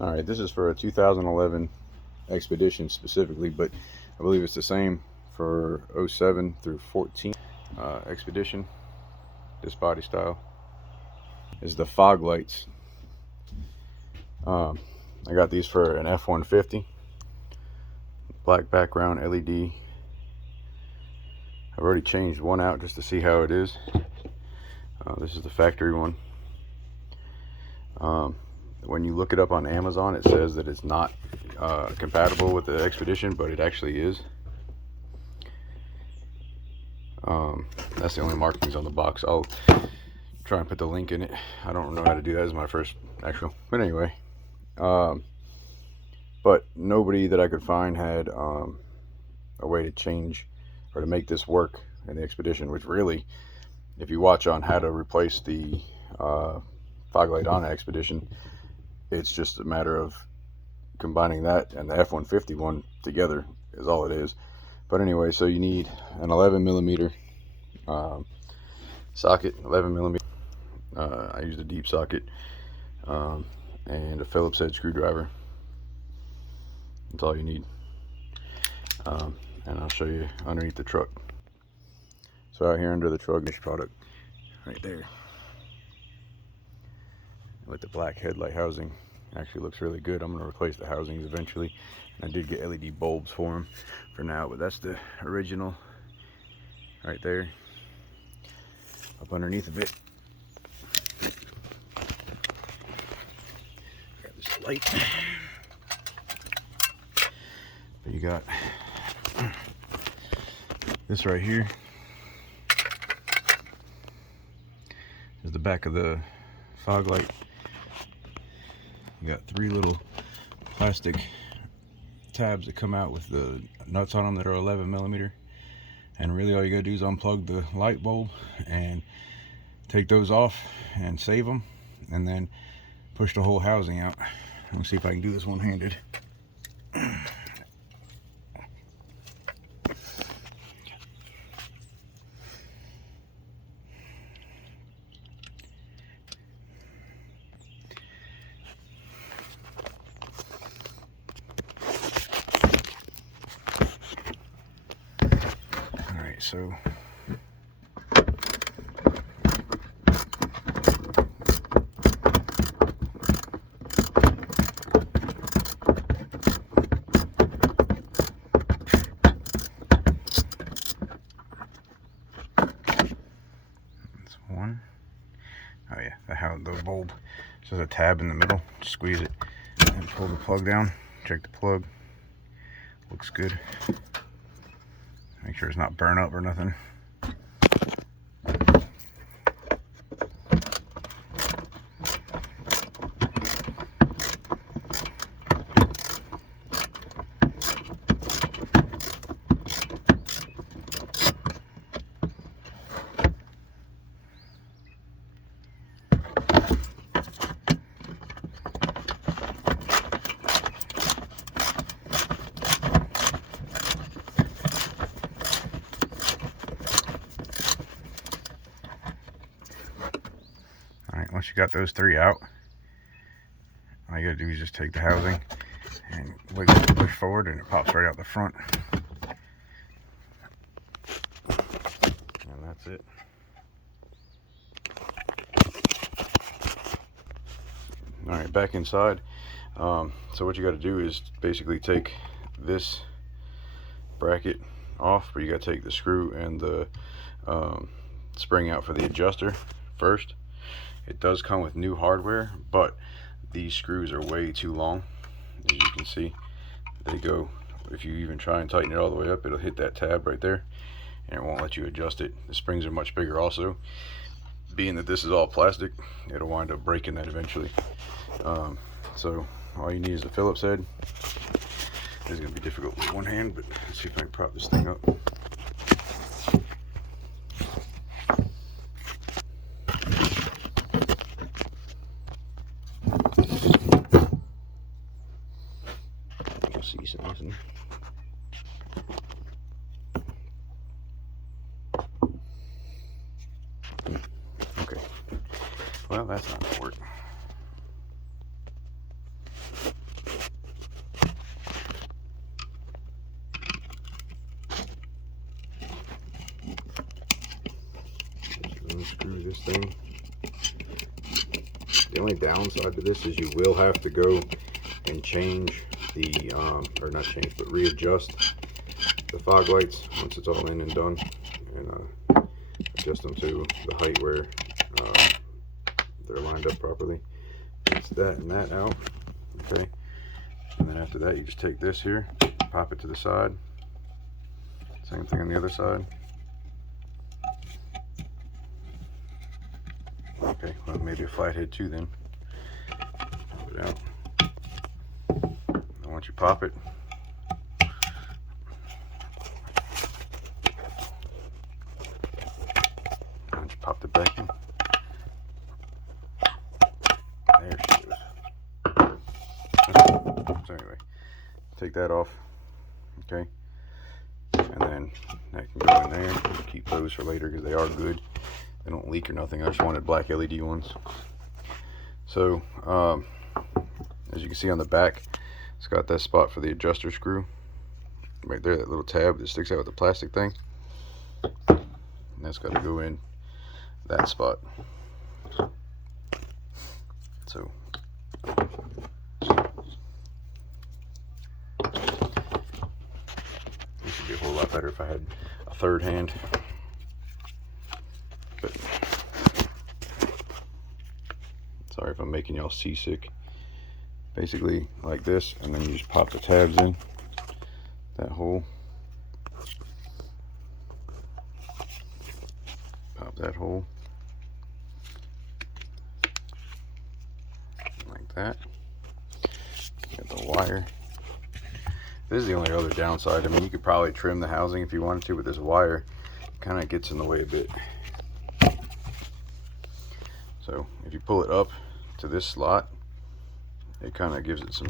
All right, this is for a 2011 Expedition specifically, but I believe it's the same for '07 through 14 Expedition. This body style is the fog lights. Um, I got these for an F150, black background LED. I've already changed one out just to see how it is. This is the factory one. When you look it up on Amazon, it says that it's not compatible with the Expedition, but it actually is. That's the only markings on the box. I'll try and put the link in it. I don't know how to do that. This is my first actual. But anyway, but nobody that I could find had a way to change or to make this work in the Expedition, which really, if you watch on how to replace the fog light on an Expedition, it's just a matter of combining that and the F150 one together is all it is. But anyway, so you need an 11 millimeter socket, 11 millimeter. I used a deep socket and a Phillips head screwdriver. That's all you need. And I'll show you underneath the truck. So out here under the truck, this product right there with the black headlight housing actually looks really good. I'm going to replace the housings eventually. And I did get LED bulbs for them for now, but that's the original right there. Up underneath of it, grab this light. But you got this right here is the back of the fog light. You got three little plastic tabs that come out with the nuts on them that are 11 millimeter. And really all you gotta do is unplug the light bulb and take those off and save them, and then push the whole housing out. Let me see if I can do this one-handed. So that's one. Oh yeah, the bulb. So there's a tab in the middle. Just squeeze it and pull the plug down. Check the plug. Looks good. Make sure it's not burnt up or nothing. Once you got those three out, all you gotta do is just take the housing and wiggle it, push forward, and it pops right out the front. And that's it. All right, back inside. So what you got to do is basically take this bracket off, but you got to take the screw and the spring out for the adjuster first. It does come with new hardware, but these screws are way too long. As you can see, they go, if you even try and tighten it all the way up, it'll hit that tab right there and it won't let you adjust it. The springs are much bigger also. Being that this is all plastic, it'll wind up breaking that eventually. So all you need is a Phillips head. It's going to be difficult with one hand, but let's see if I can prop this thing up. You'll see something. Okay. Well, that's not going to work. thing. The only downside to this is you will have to go and change the, or not change, but readjust the fog lights once it's all in and done, and adjust them to the height where they're lined up properly. It's that and that out, okay? And then after that, you just take this here, pop it to the side. Same thing on the other side. Okay, well, maybe a flathead too then. Pop it out. And once you pop it, once you pop it back in, there she goes. So anyway, take that off, okay? And then that can go in there. Keep those for later because they are good. They don't leak or nothing. I just wanted black LED ones. So as you can see on the back, it's got that spot for the adjuster screw right there, that little tab that sticks out with the plastic thing, and that's got to go in that spot. So this would be a whole lot better if I had a third hand, but sorry if I'm making y'all seasick. Basically like this, and then you just pop the tabs in that hole, pop that hole like that. Got the wire. This is the only other downside. I mean, you could probably trim the housing if you wanted to, but this wire kind of gets in the way a bit. So if you pull it up to this slot, it kind of gives it some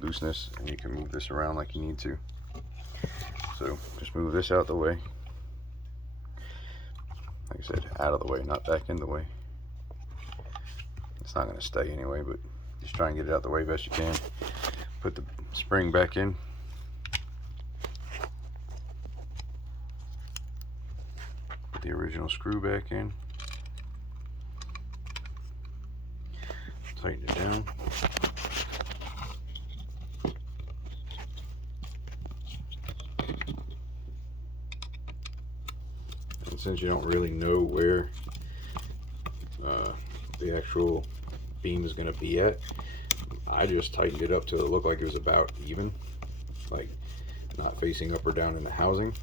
looseness, and you can move this around like you need to. So just move this out the way. Like I said, out of the way, not back in the way. It's not going to stay anyway, but just try and get it out the way best you can. Put the spring back in. Put the original screw back in. Tighten it down. And since you don't really know where the actual beam is going to be at, I just tightened it up till it looked like it was about even, like not facing up or down in the housing,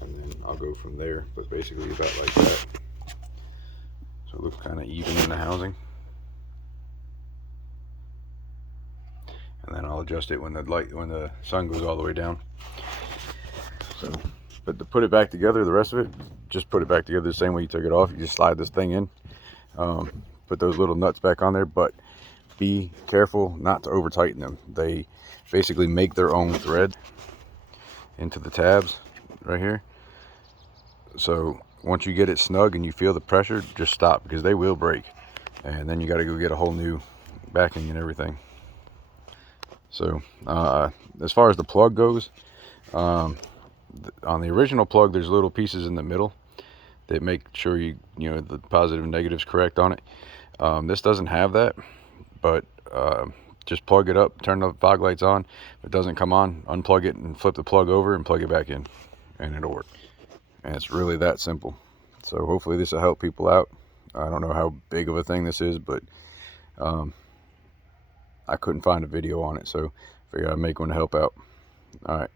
and then I'll go from there, but basically about like that, so it looks kind of even in the housing. And then I'll adjust it when the sun goes all the way down. So, but to put it back together, the rest of it, just put it back together the same way you took it off. You just slide this thing in, put those little nuts back on there, but be careful not to over tighten them. They basically make their own thread into the tabs right here. So once you get it snug and you feel the pressure, just stop, because they will break, and then you got to go get a whole new backing and everything. So as far as the plug goes, on the original plug, there's little pieces in the middle that make sure you know the positive and negatives correct on it. This doesn't have that, but just plug it up, turn the fog lights on. If it doesn't come on, unplug it and flip the plug over and plug it back in, and it'll work. And it's really that simple. So hopefully this will help people out. I don't know how big of a thing this is, but I couldn't find a video on it, so figured I'd make one to help out. All right.